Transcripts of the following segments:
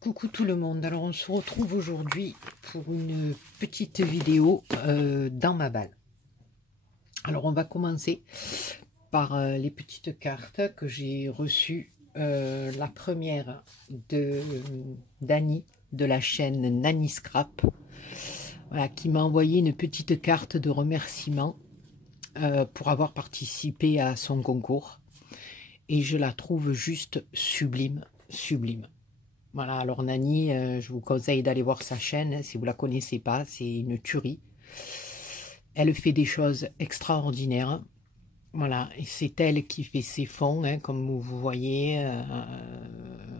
Coucou tout le monde, alors on se retrouve aujourd'hui pour une petite vidéo dans ma balle. Alors on va commencer par les petites cartes que j'ai reçues. La première de Dani de la chaîne Nani Scrap, voilà, qui m'a envoyé une petite carte de remerciement pour avoir participé à son concours. Et je la trouve juste sublime, sublime. Voilà, alors Nani, je vous conseille d'aller voir sa chaîne, hein, si vous ne la connaissez pas, c'est une tuerie. Elle fait des choses extraordinaires. Voilà, et c'est elle qui fait ses fonds, hein, comme vous voyez,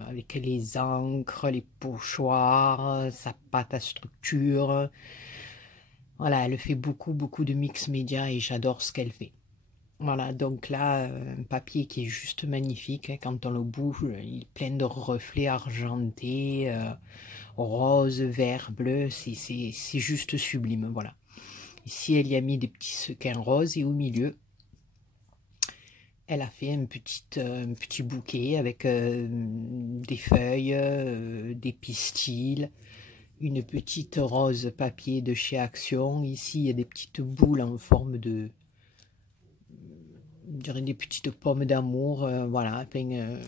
avec les encres, les pochoirs, sa pâte à structure. Voilà, elle fait beaucoup, beaucoup de mix média et j'adore ce qu'elle fait. Voilà, donc là, un papier qui est juste magnifique, hein, quand on le bouge, il est plein de reflets argentés, rose, vert, bleu, c'est juste sublime, voilà. Ici, elle y a mis des petits sequins roses et au milieu, elle a fait un petit bouquet avec des feuilles, des pistils, une petite rose papier de chez Action. Ici, il y a des petites boules en forme de... je dirais des petites pommes d'amour, voilà, enfin,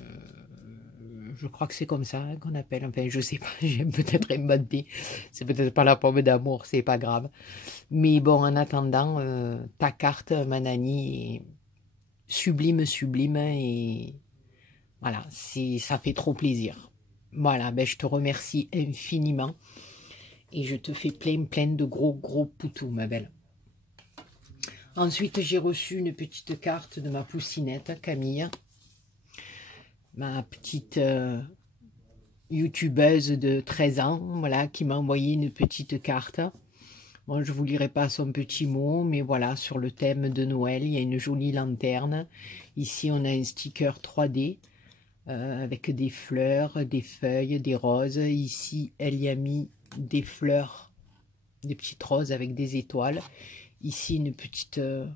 je crois que c'est comme ça, hein, qu'on appelle, enfin je sais pas, j'ai peut-être inventé, c'est peut-être pas la pomme d'amour, c'est pas grave, mais bon, en attendant, ta carte Manani est sublime, sublime, et voilà, ça fait trop plaisir. Voilà, ben je te remercie infiniment, et je te fais plein plein de gros gros poutous, ma belle. Ensuite, j'ai reçu une petite carte de ma poussinette, Camille, ma petite youtubeuse de 13 ans, voilà, qui m'a envoyé une petite carte. Bon, je ne vous lirai pas son petit mot, mais voilà, sur le thème de Noël, il y a une jolie lanterne. Ici, on a un sticker 3D avec des fleurs, des feuilles, des roses. Ici, elle y a mis des fleurs, des petites roses avec des étoiles. Ici, une petite... on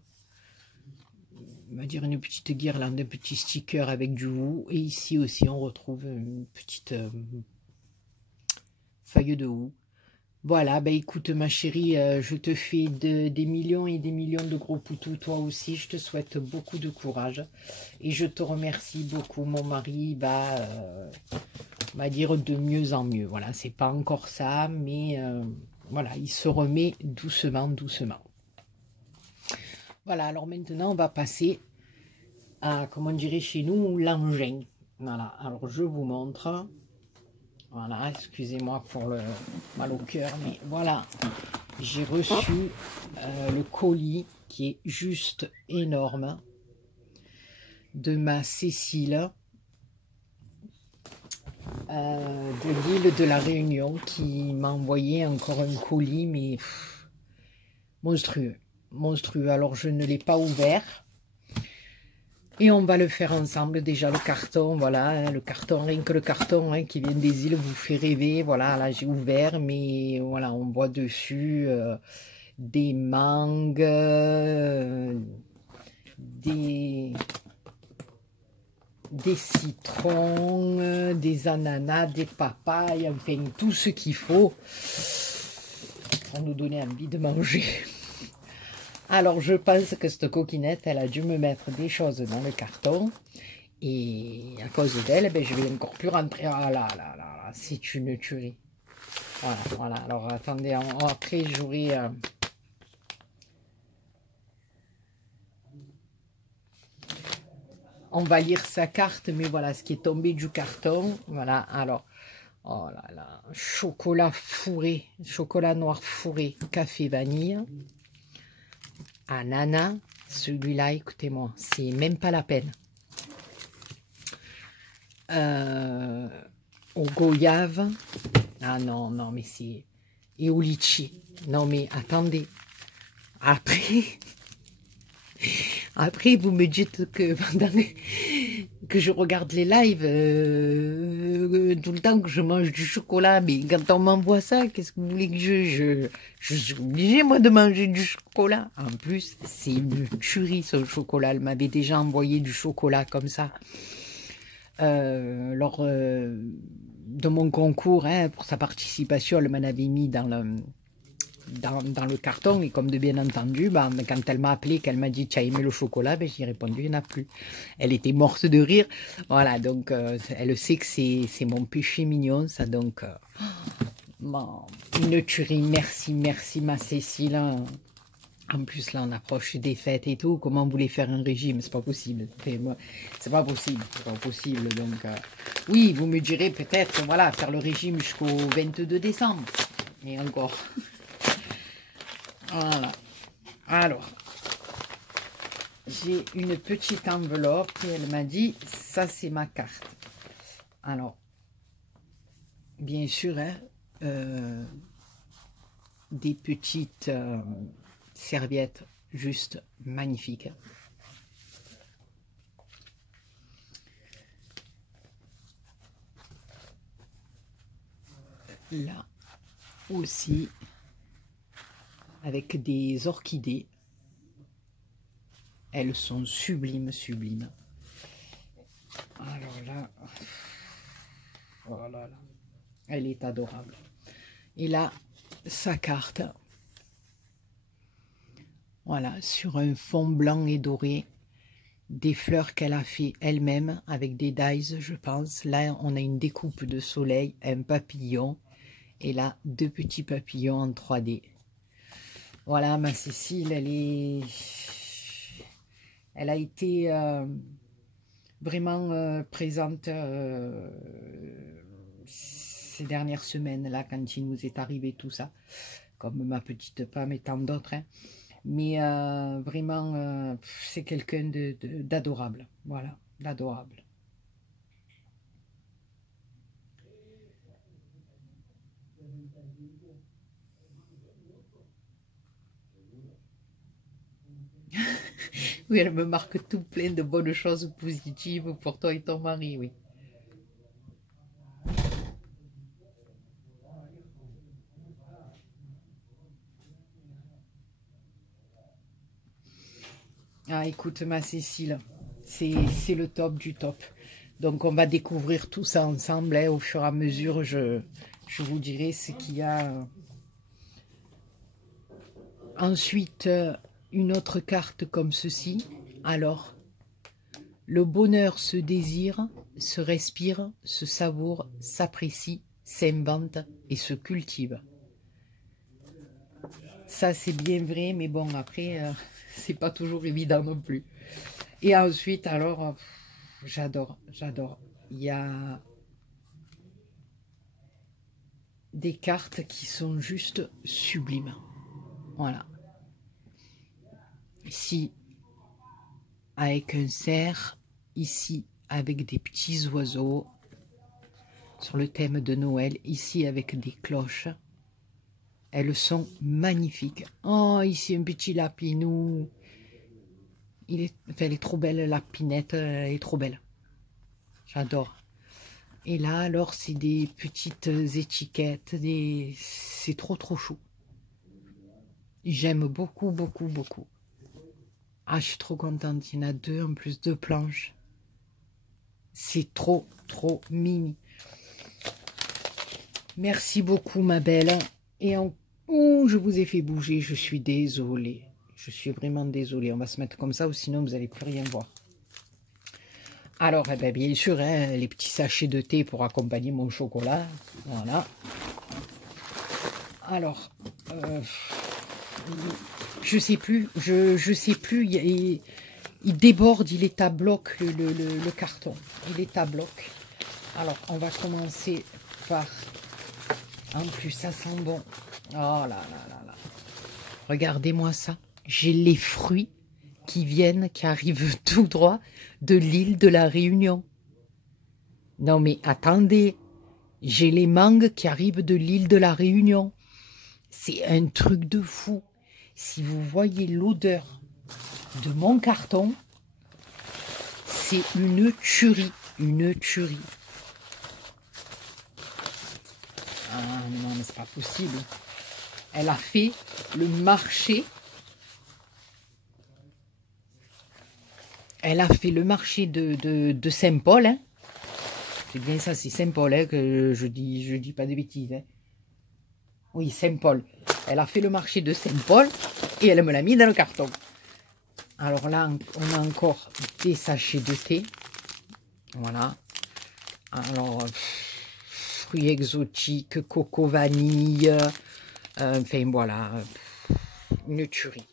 va dire une petite guirlande, un petit sticker avec du hou. Et ici aussi, on retrouve une petite feuille de hou. Voilà, bah écoute ma chérie, je te fais des millions et des millions de gros poutous, toi aussi. Je te souhaite beaucoup de courage. Et je te remercie beaucoup. Mon mari va dire de mieux en mieux. Voilà, c'est pas encore ça, mais voilà, il se remet doucement, doucement. Voilà, alors maintenant, on va passer à, comme on dirait chez nous, l'engin. Voilà, alors je vous montre. Voilà, excusez-moi pour le mal au cœur, mais voilà, j'ai reçu le colis qui est juste énorme de ma Cécile de l'île de la Réunion qui m'a envoyé encore un colis, mais monstrueux, monstrueux. Alors je ne l'ai pas ouvert. Et on va le faire ensemble, déjà le carton, voilà, hein, le carton, rien que le carton hein, qui vient des îles vous fait rêver, voilà, là j'ai ouvert, mais voilà, on voit dessus des mangues, des citrons, des ananas, des papayes, enfin tout ce qu'il faut pour nous donner envie de manger. Alors, je pense que cette coquinette, elle a dû me mettre des choses dans le carton. Et à cause d'elle, ben, je vais encore plus rentrer. Ah là là là, c'est une tuerie. Voilà, voilà. Alors, attendez, après, j'aurai... on va lire sa carte, mais voilà, ce qui est tombé du carton. Voilà, alors... oh là là, chocolat fourré, chocolat noir fourré, café vanille. Ananas, celui-là, écoutez-moi, c'est même pas la peine. Au goyave. Ah non, non, mais c'est... et au litchi. Non, mais attendez. Après... après, vous me dites que que je regarde les lives tout le temps que je mange du chocolat. Mais quand on m'envoie ça, qu'est-ce que vous voulez que je suis obligée, moi, de manger du chocolat. En plus, c'est une tuerie, ce chocolat. Elle m'avait déjà envoyé du chocolat comme ça. Alors, de mon concours, hein, pour sa participation, elle m'en avait mis dans le carton, et comme de bien entendu, ben, quand elle m'a appelé, qu'elle m'a dit tu as aimé le chocolat, ben, j'ai répondu il n'y en a plus. Elle était morte de rire. Voilà, donc elle sait que c'est mon péché mignon, ça. Donc bon, une tuerie. Merci, merci ma Cécile. En plus, là, on approche des fêtes et tout. Comment vous voulez faire un régime? C'est pas possible. C'est pas possible. C'est pas possible. Donc, oui, vous me direz peut-être, voilà, faire le régime jusqu'au 22 décembre. Et encore. Voilà. Alors, j'ai une petite enveloppe et elle m'a dit, ça, c'est ma carte. Alors, bien sûr, hein, des petites serviettes juste magnifiques. Là aussi, avec des orchidées. Elles sont sublimes, sublimes. Alors là, voilà, là, elle est adorable. Et là, sa carte. Voilà, sur un fond blanc et doré, des fleurs qu'elle a fait elle-même avec des dies, je pense. Là, on a une découpe de soleil, un papillon, et là, deux petits papillons en 3D. Voilà, ma Cécile, elle a été vraiment présente ces dernières semaines-là, quand il nous est arrivé tout ça, comme ma petite Pam et tant d'autres, hein. Mais vraiment, c'est quelqu'un d'adorable. Voilà, d'adorable. Oui, elle me marque tout plein de bonnes choses positives pour toi et ton mari, oui. Ah, écoute, ma Cécile, c'est le top du top. Donc, on va découvrir tout ça ensemble, hein, au fur et à mesure. Je vous dirai ce qu'il y a. Ensuite, une autre carte comme ceci. Alors, le bonheur se désire, se respire, se savoure, s'apprécie, s'invente et se cultive. Ça, c'est bien vrai, mais bon, après, c'est pas toujours évident non plus. Et ensuite, alors, j'adore, j'adore. Il y a des cartes qui sont juste sublimes. Voilà. Ici, avec un cerf. Ici, avec des petits oiseaux. Sur le thème de Noël. Ici, avec des cloches. Elles sont magnifiques. Oh, ici, un petit lapinou. Elle est trop belle, la pinette. Elle est trop belle. J'adore. Et là, alors, c'est des petites étiquettes. C'est trop, trop chou. J'aime beaucoup, beaucoup, beaucoup. Ah, je suis trop contente. Il y en a deux, en plus, deux planches. C'est trop, trop mimi. Merci beaucoup, ma belle. Et oh, je vous ai fait bouger. Je suis désolée. Je suis vraiment désolée. On va se mettre comme ça, ou sinon, vous n'allez plus rien voir. Alors, eh ben, bien sûr, hein, les petits sachets de thé pour accompagner mon chocolat. Voilà. Alors, je sais plus. Je sais plus. Il déborde. Il est à bloc, le carton. Il est à bloc. Alors, on va commencer par... En plus, ça sent bon. Oh là là là là. Regardez-moi ça. J'ai les fruits qui arrivent tout droit de l'île de la Réunion. Non mais attendez, j'ai les mangues qui arrivent de l'île de la Réunion. C'est un truc de fou. Si vous voyez l'odeur de mon carton, c'est une tuerie, une tuerie. Ah non, mais c'est pas possible. Elle a fait le marché. Elle a fait le marché de Saint-Paul, hein. c'est bien ça, c'est Saint-Paul, hein, que je dis pas de bêtises. Hein. Oui, Saint-Paul. Elle a fait le marché de Saint-Paul et elle me l'a mis dans le carton. Alors là, on a encore des sachets de thé. Voilà. Alors, fruits exotiques, coco vanille. Enfin, voilà. Une tuerie.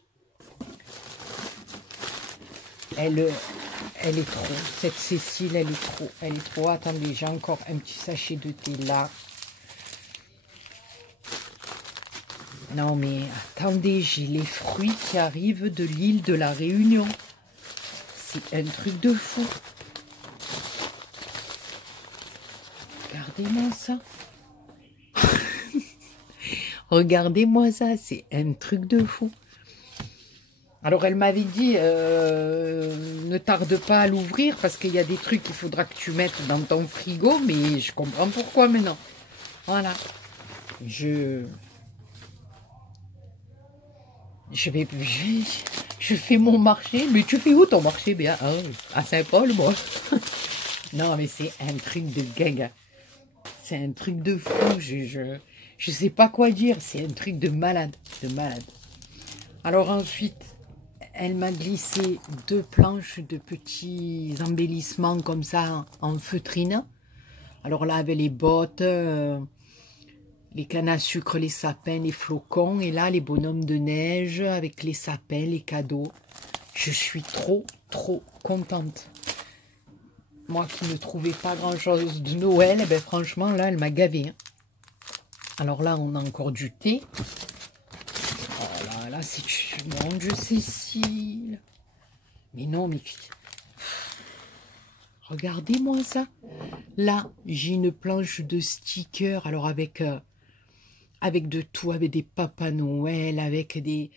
Elle est trop. Cette Cécile, elle est trop. Attendez, j'ai encore un petit sachet de thé là. Non, mais attendez, j'ai les fruits qui arrivent de l'île de la Réunion. C'est un truc de fou. Regardez-moi ça. Regardez-moi ça, c'est un truc de fou. Alors, elle m'avait dit, ne tarde pas à l'ouvrir parce qu'il y a des trucs qu'il faudra que tu mettes dans ton frigo, mais je comprends pourquoi maintenant. Voilà. Je fais mon marché. Mais tu fais où ton marché, bien? À Saint-Paul, moi. Non, mais c'est un truc de gaga. C'est un truc de fou. Je sais pas quoi dire. C'est un truc de malade. De malade. Alors ensuite, elle m'a glissé 2 planches de petits embellissements comme ça en feutrine. Alors là, avec les bottes, les cannes à sucre, les sapins, les flocons. Et là, les bonhommes de neige avec les sapins, les cadeaux. Je suis trop, trop contente. Moi qui ne trouvais pas grand-chose de Noël, eh ben, franchement, là, elle m'a gavé. Hein. Alors là, on a encore du thé. Oh là, là, c'est... Mon Dieu, Cécile. Mais non, mais... Regardez-moi ça. Là, j'ai une planche de stickers. Alors, avec de tout, avec des Papa Noël, avec des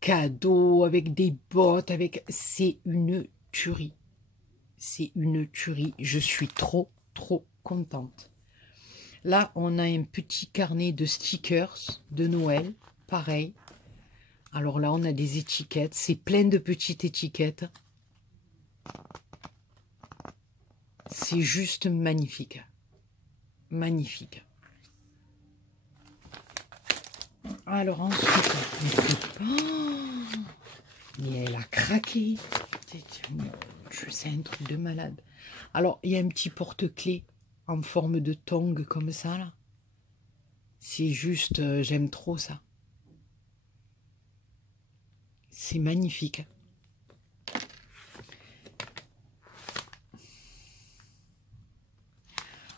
cadeaux, avec des bottes, avec... C'est une tuerie. C'est une tuerie. Je suis trop, trop contente. Là, on a un petit carnet de stickers de Noël. Pareil. Alors là, on a des étiquettes. C'est plein de petites étiquettes. C'est juste magnifique. Magnifique. Alors ensuite, mais elle a craqué. C'est un truc de malade. Alors, il y a un petit porte-clés en forme de tongue comme ça, là. C'est juste, j'aime trop ça. C'est magnifique.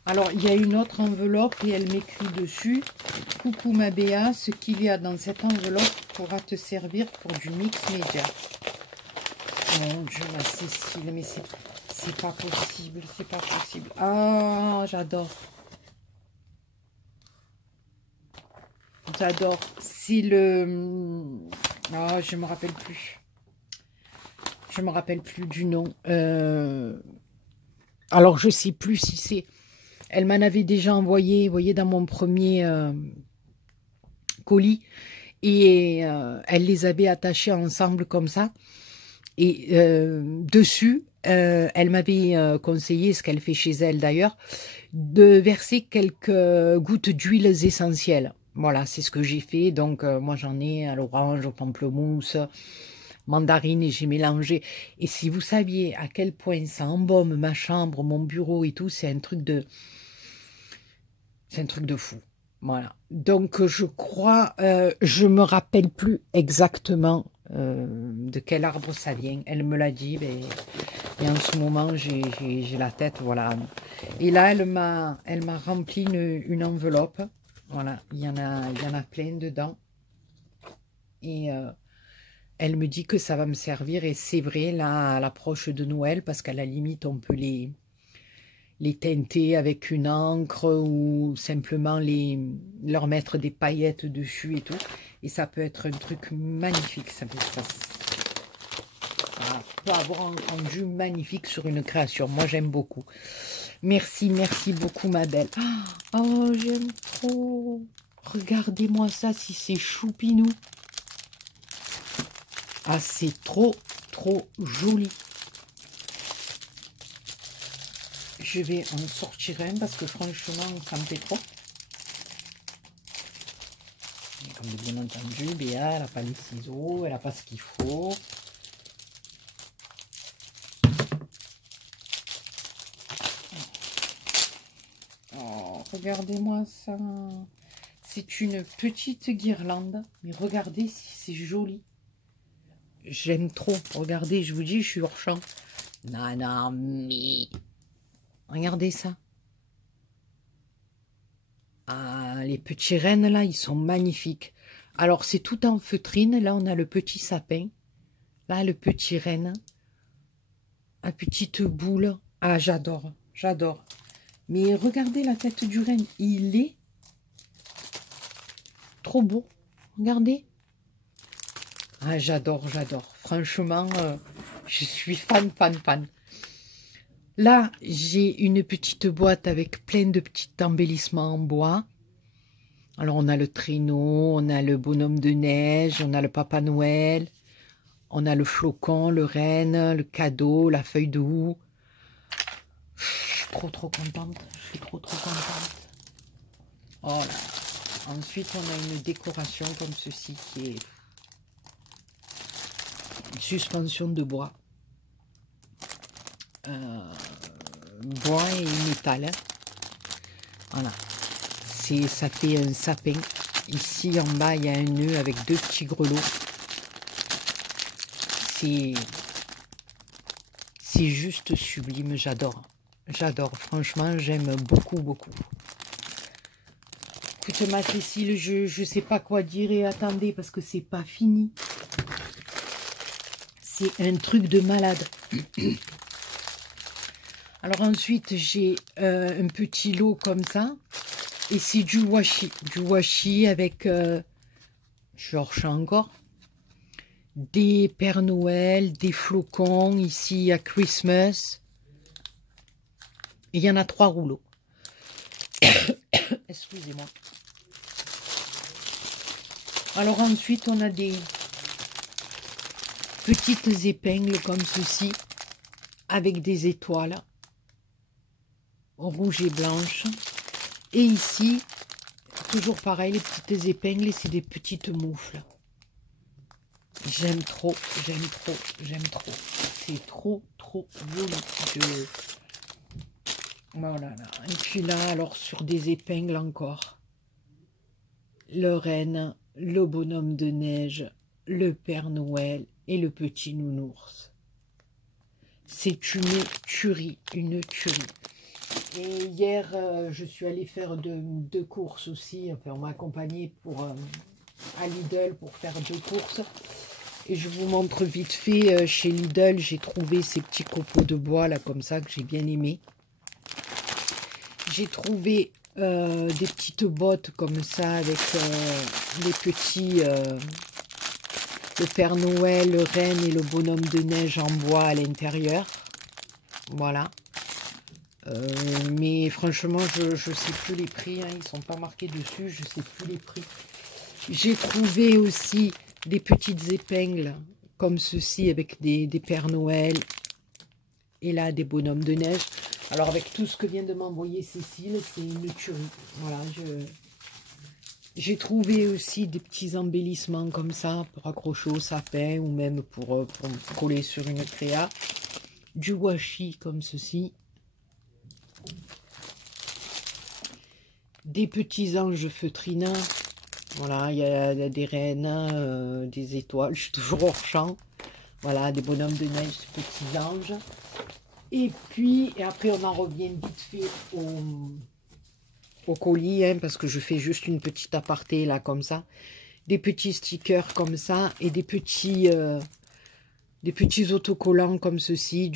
Alors, il y a une autre enveloppe et elle m'écrit dessus. Coucou ma Béa, ce qu'il y a dans cette enveloppe pourra te servir pour du mix média. Mon Dieu, ma Cécile, mais c'est pas possible, c'est pas possible. Ah, j'adore. J'adore. C'est le... Ah, je me rappelle plus. Je me rappelle plus du nom. Alors, je sais plus si c'est... Elle m'en avait déjà envoyé, vous voyez, dans mon premier colis. Et elle les avait attachés ensemble comme ça. Et dessus, elle m'avait conseillé, ce qu'elle fait chez elle d'ailleurs, de verser quelques gouttes d'huiles essentielles. Voilà, c'est ce que j'ai fait. Donc, moi, j'en ai à l'orange, au pamplemousse, mandarine, et j'ai mélangé. Et si vous saviez à quel point ça embaume ma chambre, mon bureau et tout, c'est un truc de... C'est un truc de fou. Voilà. Donc, je crois... je me rappelle plus exactement de quel arbre ça vient. Elle me l'a dit. Et en ce moment, j'ai la tête, voilà. Et là, elle m'a rempli une enveloppe. Voilà, il y en a plein dedans. Et elle me dit que ça va me servir. Et c'est vrai, là, à l'approche de Noël, parce qu'à la limite, on peut les teinter avec une encre ou simplement leur mettre des paillettes dessus et tout. Et ça peut être un truc magnifique. Ça peut avoir un rendu magnifique sur une création. Moi, j'aime beaucoup. Merci, merci beaucoup, ma belle. Oh, j'aime trop. Regardez-moi ça, si c'est choupinou. Ah, c'est trop, trop joli. je vais en sortir un parce que franchement, ça me fait trop. Et comme bien entendu, Béa, elle n'a pas les ciseaux, elle n'a pas ce qu'il faut. Oh, regardez-moi ça. C'est une petite guirlande, mais regardez si c'est joli. J'aime trop. Regardez, je vous dis, je suis hors champ. Nanami. Regardez ça. Ah, les petits rennes, là, ils sont magnifiques. Alors, c'est tout en feutrine. Là, on a le petit sapin. Là, le petit renne. La petite boule. Ah, j'adore. J'adore. Mais regardez la tête du renne. Il est trop beau. Regardez. Ah, j'adore, j'adore. Franchement, je suis fan. Là, j'ai une petite boîte avec plein de petits embellissements en bois. Alors, on a le traîneau, on a le bonhomme de neige, on a le Papa Noël, on a le flocon, le renne, le cadeau, la feuille de houx. Je suis trop contente. Je suis trop contente. Oh là. Ensuite, on a une décoration comme ceci qui est une suspension de bois. Bois et métal. Voilà. Ça fait un sapin. Ici, en bas, il y a un nœud avec deux petits grelots. C'est juste sublime. J'adore. J'adore. Franchement, j'aime beaucoup. Écoute, ma Cécile, je sais pas quoi dire et attendez parce que c'est pas fini. C'est un truc de malade. Alors ensuite, j'ai un petit lot comme ça. Et c'est du washi. Du washi avec, je suis hors champ encore, des Pères Noël, des flocons. Ici, il y a Christmas. Et il y en a 3 rouleaux. Excusez-moi. Alors ensuite, on a des petites épingles comme ceci, avec des étoiles rouges et blanches. Et ici, toujours pareil, les petites épingles, et c'est des petites moufles. J'aime trop. C'est trop joli. Voilà. Et puis là, alors sur des épingles encore, le renne, le bonhomme de neige, le Père Noël et le petit nounours. C'est une tuerie. Et hier, je suis allée faire deux courses aussi. Enfin, on m'a accompagnée à Lidl pour faire 2 courses. Et je vous montre vite fait, chez Lidl, j'ai trouvé ces petits copeaux de bois là comme ça que j'ai bien aimé. J'ai trouvé des petites bottes comme ça avec les petits, le Père Noël, le renne et le bonhomme de neige en bois à l'intérieur. Voilà. Mais franchement, je sais plus les prix, hein, ils sont pas marqués dessus, je sais plus les prix. J'ai trouvé aussi des petites épingles comme ceci avec des Pères Noël et là des bonhommes de neige. Alors avec tout ce que vient de m'envoyer Cécile, c'est une tuerie. Voilà, j'ai trouvé aussi des petits embellissements comme ça pour accrocher au sapin ou même pour coller sur une créa. Du washi comme ceci. Des petits anges feutrines. Voilà, il y a des rennes, des étoiles. Je suis toujours hors champ. Voilà, des bonhommes de neige, des petits anges. Et puis, et après, on en revient vite fait au colis, hein, parce que je fais juste une petite aparté, là, comme ça. Des petits stickers comme ça et des petits autocollants comme ceci,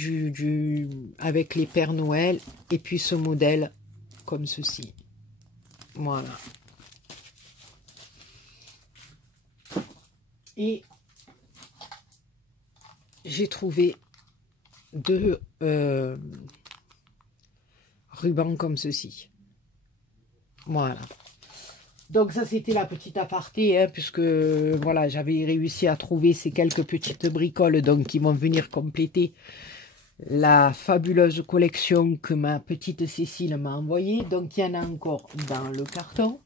avec les Pères Noël. Et puis ce modèle comme ceci. Voilà. Et j'ai trouvé 2 rubans comme ceci. Voilà. Donc ça c'était la petite aparté, hein, puisque voilà, j'avais réussi à trouver ces quelques petites bricoles donc qui vont venir compléter la fabuleuse collection que ma petite Cécile m'a envoyée. Donc, il y en a encore dans le carton.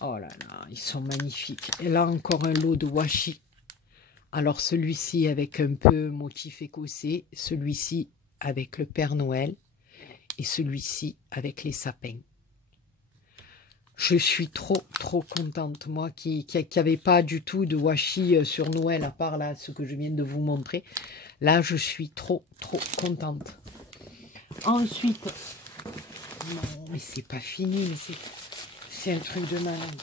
Oh là là, ils sont magnifiques. Et là, encore un lot de washi. Alors, celui-ci avec un peu motif écossais. Celui-ci avec le Père Noël. Et celui-ci avec les sapins. Je suis trop contente, moi, qui n'avait pas du tout de washi sur Noël, à part là, ce que je viens de vous montrer. Là, je suis trop contente. Ensuite, non, mais c'est pas fini, mais c'est un truc de malade.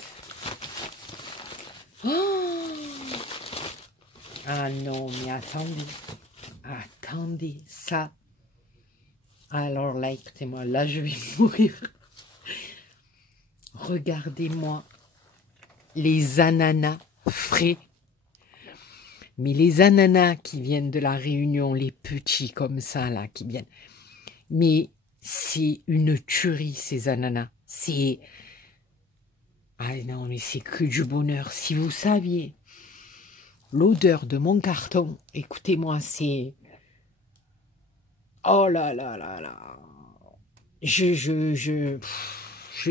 Oh, ah non, mais attendez, ça. Alors là, écoutez-moi, là, je vais mourir. Regardez-moi les ananas frais. Mais les ananas qui viennent de la Réunion, les petits comme ça, là, qui viennent. Mais c'est une tuerie, ces ananas. C'est... Ah non, mais c'est que du bonheur. Si vous saviez l'odeur de mon carton, écoutez-moi, c'est... Oh là là là là. Je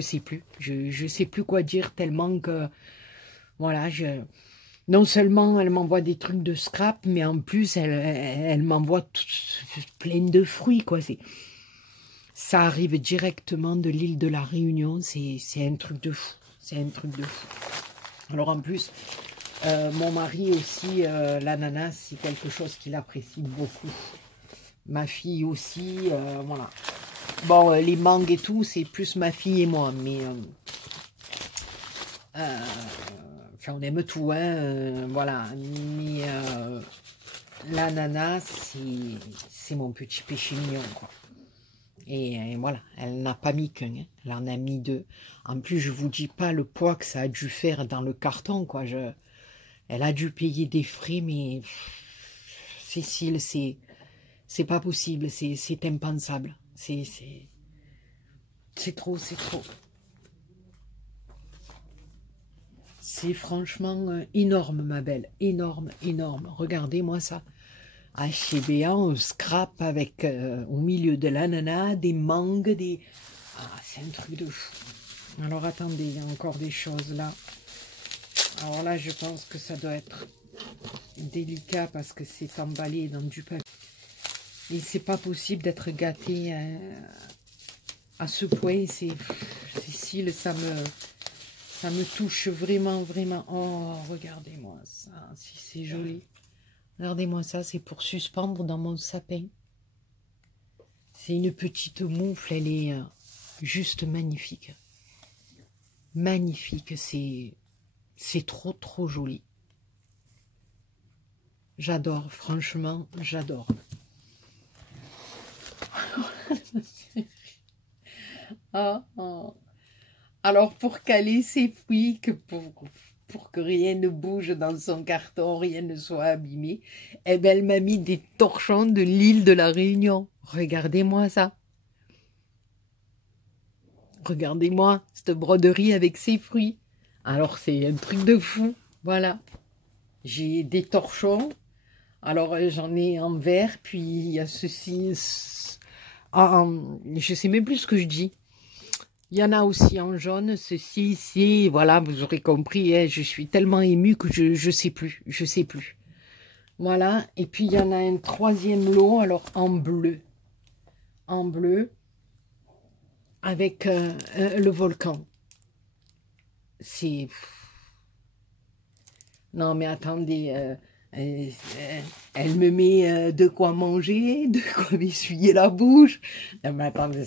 sais plus. Je sais plus quoi dire tellement que... Voilà, non seulement elle m'envoie des trucs de scrap, mais en plus elle m'envoie plein de fruits, quoi. Ça arrive directement de l'île de la Réunion, c'est un truc de fou. C'est un truc de fou. Alors en plus, mon mari aussi, l'ananas, c'est quelque chose qu'il apprécie beaucoup. Ma fille aussi, voilà. Bon, les mangues et tout, c'est plus ma fille et moi, mais... enfin, on aime tout, hein, voilà. Mais l'ananas, c'est mon petit péché mignon, quoi. Et voilà, elle n'a pas mis qu'un, hein, elle en a mis 2. En plus, je vous dis pas le poids que ça a dû faire dans le carton, quoi. Elle a dû payer des frais, mais Cécile, c'est pas possible, c'est impensable. C'est trop, c'est trop. C'est franchement énorme, ma belle. Énorme, énorme. Regardez-moi ça. À chez Béa, on scrape avec au milieu de l'ananas, des mangues, des... Ah, c'est un truc de fou. Alors, attendez, il y a encore des choses là. Alors là, je pense que ça doit être délicat parce que c'est emballé dans du papier. Et c'est pas possible d'être gâté à ce point. Cécile, ça me touche vraiment, vraiment. Oh, regardez-moi ça, si c'est joli. Regardez-moi ça, c'est pour suspendre dans mon sapin. C'est une petite moufle, elle est juste magnifique. Magnifique, c'est trop joli. J'adore, franchement, j'adore. Ah, ah. Alors, pour caler ces fruits, pour que rien ne bouge dans son carton, rien ne soit abîmé, eh ben, elle m'a mis des torchons de l'île de la Réunion. Regardez-moi ça. Regardez-moi cette broderie avec ses fruits. Alors, c'est un truc de fou. Voilà. J'ai des torchons. Alors, j'en ai en vert, puis il y a ceci. Je sais même plus ce que je dis. Il y en a aussi en jaune, ceci, ici, voilà, vous aurez compris, hein, je suis tellement émue que je sais plus, Voilà, et puis il y en a un troisième lot, alors en bleu, avec le volcan. C'est... Non mais attendez, elle me met de quoi manger, de quoi m'essuyer la bouche. Non mais attendez...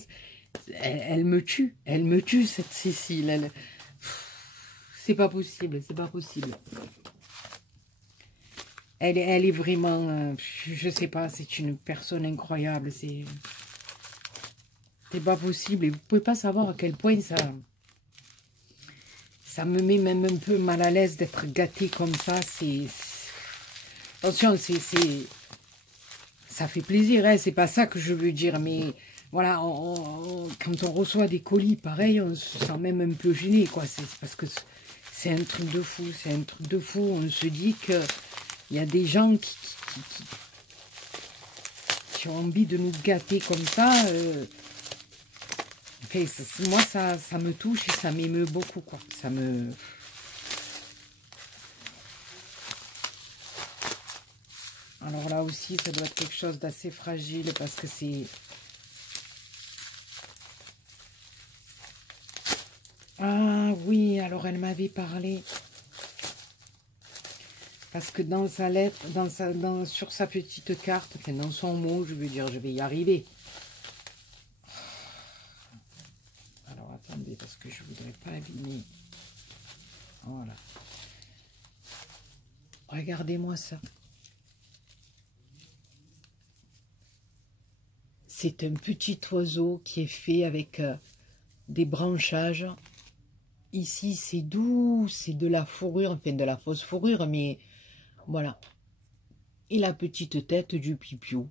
Elle me tue, cette Cécile. C'est pas possible, c'est pas possible. Elle est vraiment, je sais pas, c'est une personne incroyable. C'est pas possible. Et vous pouvez pas savoir à quel point ça me met même un peu mal à l'aise d'être gâtée comme ça. Attention, ça fait plaisir, hein, c'est pas ça que je veux dire, mais voilà, quand on reçoit des colis pareil, on se sent même un peu gêné, quoi. C'est parce que c'est un truc de fou, c'est un truc de fou. On se dit qu'il y a des gens qui ont envie de nous gâter comme ça. Enfin, moi, ça me touche et ça m'émeut beaucoup, quoi. Ça me... Alors là aussi, ça doit être quelque chose d'assez fragile parce que c'est... Ah oui, alors elle m'avait parlé. Parce que dans sa lettre, sur sa petite carte, enfin dans son mot, je veux dire, je vais y arriver. Alors attendez, parce que je ne voudrais pas abîmer. Voilà. Regardez-moi ça. C'est un petit oiseau qui est fait avec des branchages. Ici, c'est doux, c'est de la fourrure, enfin de la fausse fourrure, mais voilà. Et la petite tête du pipiou.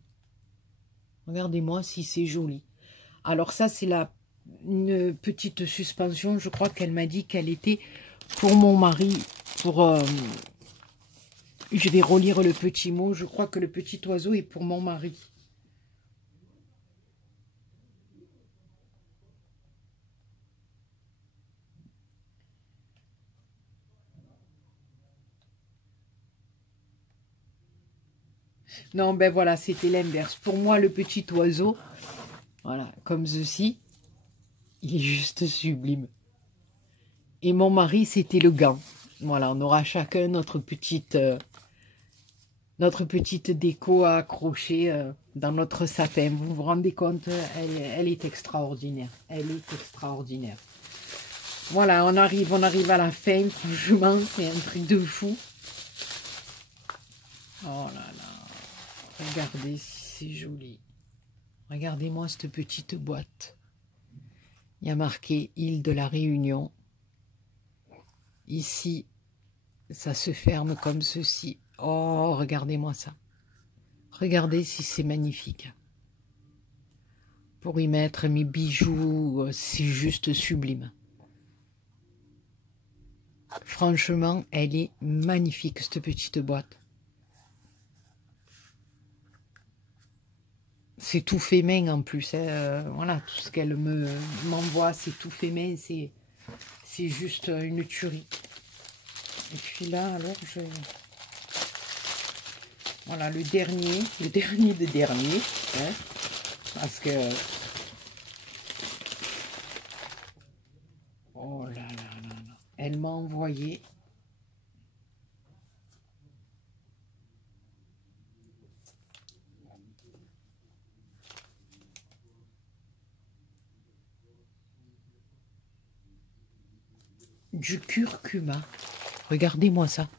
Regardez-moi si c'est joli. Alors ça, c'est une petite suspension. Je crois qu'elle m'a dit qu'elle était pour mon mari. Je vais relire le petit mot. Je crois que le petit oiseau est pour mon mari. Non, ben voilà, c'était l'inverse. Pour moi, le petit oiseau, voilà, comme ceci, il est juste sublime. Et mon mari, c'était le gant. Voilà, on aura chacun notre petite déco à accrocher dans notre sapin. Vous vous rendez compte, elle est extraordinaire. Elle est extraordinaire. Voilà, on arrive à la fin. Franchement, c'est un truc de fou. Oh là là. Regardez si c'est joli. Regardez-moi cette petite boîte. Il y a marqué île de la Réunion. Ici, ça se ferme comme ceci. Oh, regardez-moi ça. Regardez si c'est magnifique. Pour y mettre mes bijoux, c'est juste sublime. Franchement, elle est magnifique, cette petite boîte. C'est tout fait main en plus. Voilà, tout ce qu'elle m'envoie, c'est tout fait main. C'est juste une tuerie. Et puis là, alors, voilà, le dernier des derniers. Hein, parce que... Oh là là là là. Elle m'a envoyé... du curcuma. Regardez-moi ça.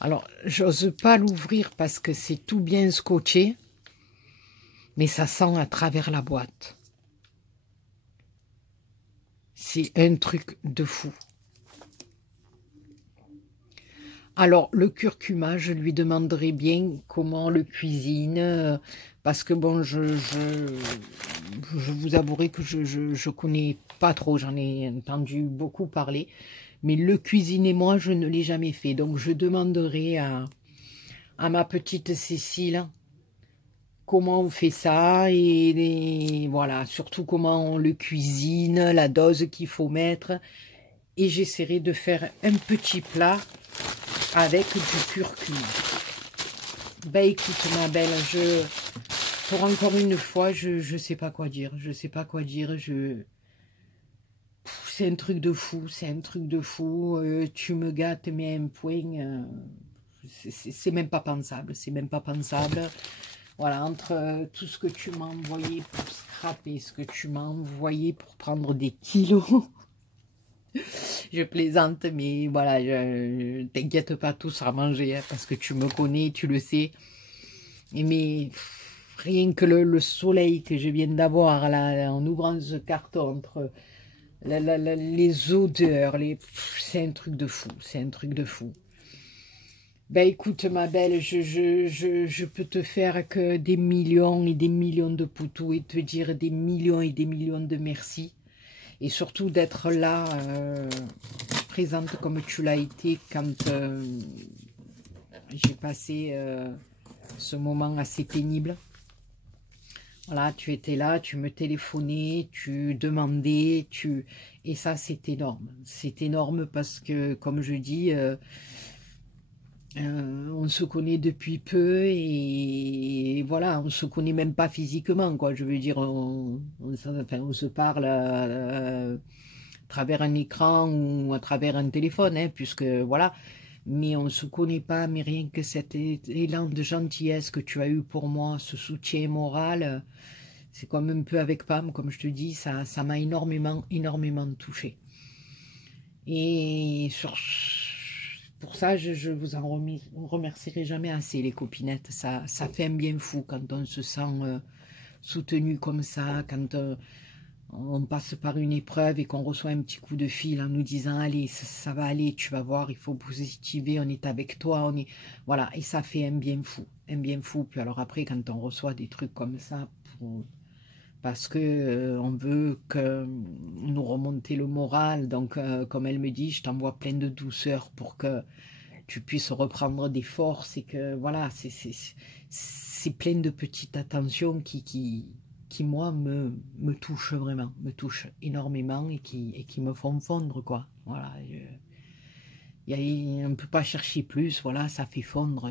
Alors, j'ose pas l'ouvrir parce que c'est tout bien scotché. Mais ça sent à travers la boîte. C'est un truc de fou. Alors, le curcuma, je lui demanderai bien comment le cuisine. Parce que bon, je vous avouerai que je connais pas trop. J'en ai entendu beaucoup parler. Mais le cuisiner, moi, je ne l'ai jamais fait. Donc, je demanderai à ma petite Cécile comment on fait ça. Et voilà, surtout comment on le cuisine, la dose qu'il faut mettre. Et j'essaierai de faire un petit plat avec du curcuma. Ben écoute ma belle, pour encore une fois, je sais pas quoi dire. Je sais pas quoi dire. C'est un truc de fou. C'est un truc de fou. Tu me gâtes, mais à un point, c'est même pas pensable. C'est même pas pensable. Voilà, entre tout ce que tu m'as envoyé pour scraper, ce que tu m'as envoyé pour prendre des kilos. Je plaisante, mais voilà, t'inquiète pas, tout sera mangé, hein, parce que tu me connais, tu le sais. Mais rien que le soleil que je viens d'avoir là, en ouvrant ce carton, entre les odeurs, c'est un truc de fou, c'est un truc de fou. Ben écoute ma belle, je peux te faire que des millions et des millions de poutous et te dire des millions et des millions de merci. Et surtout d'être là, présente comme tu l'as été quand j'ai passé ce moment assez pénible. Voilà, tu étais là, tu me téléphonais, tu demandais, et ça c'est énorme. C'est énorme parce que, comme je dis, on se connaît depuis peu et voilà, on se connaît même pas physiquement, quoi. Je veux dire, enfin, on se parle à travers un écran ou à travers un téléphone, hein, puisque voilà, mais on se connaît pas, mais rien que cet élan de gentillesse que tu as eu pour moi, ce soutien moral, c'est comme un peu avec Pam, comme je te dis, ça m'a énormément, énormément touché. Et pour ça, je vous en remercierai jamais assez, les copinettes. Ça fait un bien fou quand on se sent soutenu comme ça, quand on passe par une épreuve et qu'on reçoit un petit coup de fil en nous disant allez, ça va aller, tu vas voir, il faut positiver, on est avec toi, on est voilà, et ça fait un bien fou, un bien fou. Puis alors après, quand on reçoit des trucs comme ça parce que on veut que nous remonter le moral, donc comme elle me dit, je t'envoie plein de douceur pour que tu puisses reprendre des forces et que voilà, c'est plein de petites attentions qui moi me touchent vraiment, me touchent énormément et qui me font fondre, quoi. Voilà, on ne peut pas chercher plus, voilà, ça fait fondre.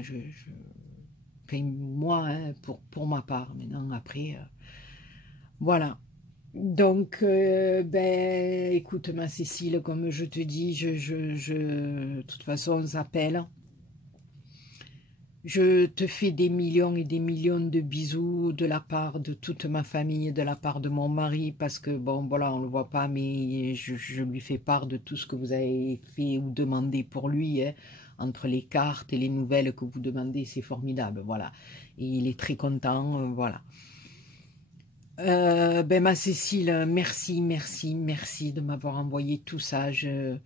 Enfin, moi, hein, pour ma part, maintenant après, voilà. Donc, ben, écoute, ma Cécile, comme je te dis, de toute façon, on s'appelle. Je te fais des millions et des millions de bisous de la part de toute ma famille, de la part de mon mari, parce que, bon, voilà, on ne le voit pas, mais je lui fais part de tout ce que vous avez fait ou demandé pour lui, hein. Entre les cartes et les nouvelles que vous demandez, c'est formidable, voilà. Et il est très content, voilà. Ben, ma Cécile, merci, merci, merci de m'avoir envoyé tout ça. Je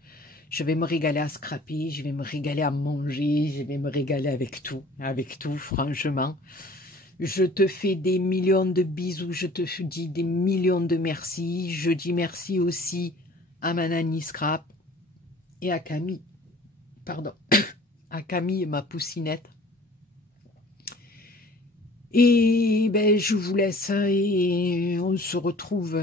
vais me régaler à scraper, je vais me régaler à manger, je vais me régaler avec tout, franchement. Je te fais des millions de bisous, je te dis des millions de merci. Je dis merci aussi à ma nanny Scrap et à Camille, pardon, à Camille, ma poussinette. Et ben, je vous laisse et on se retrouve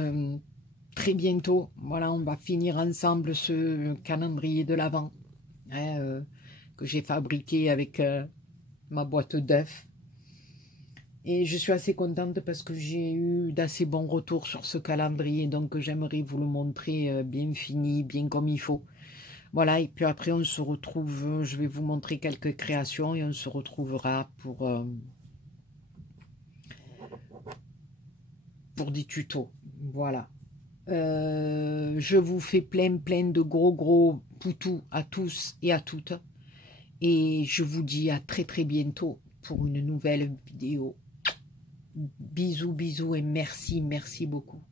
très bientôt. Voilà, on va finir ensemble ce calendrier de l'Avent, hein, que j'ai fabriqué avec ma boîte d'œufs. Et je suis assez contente parce que j'ai eu d'assez bons retours sur ce calendrier, donc j'aimerais vous le montrer bien fini, bien comme il faut. Voilà, et puis après on se retrouve, je vais vous montrer quelques créations et on se retrouvera pour des tutos. Voilà. Je vous fais plein de gros poutous à tous et à toutes. Et je vous dis à très bientôt pour une nouvelle vidéo. Bisous et merci beaucoup.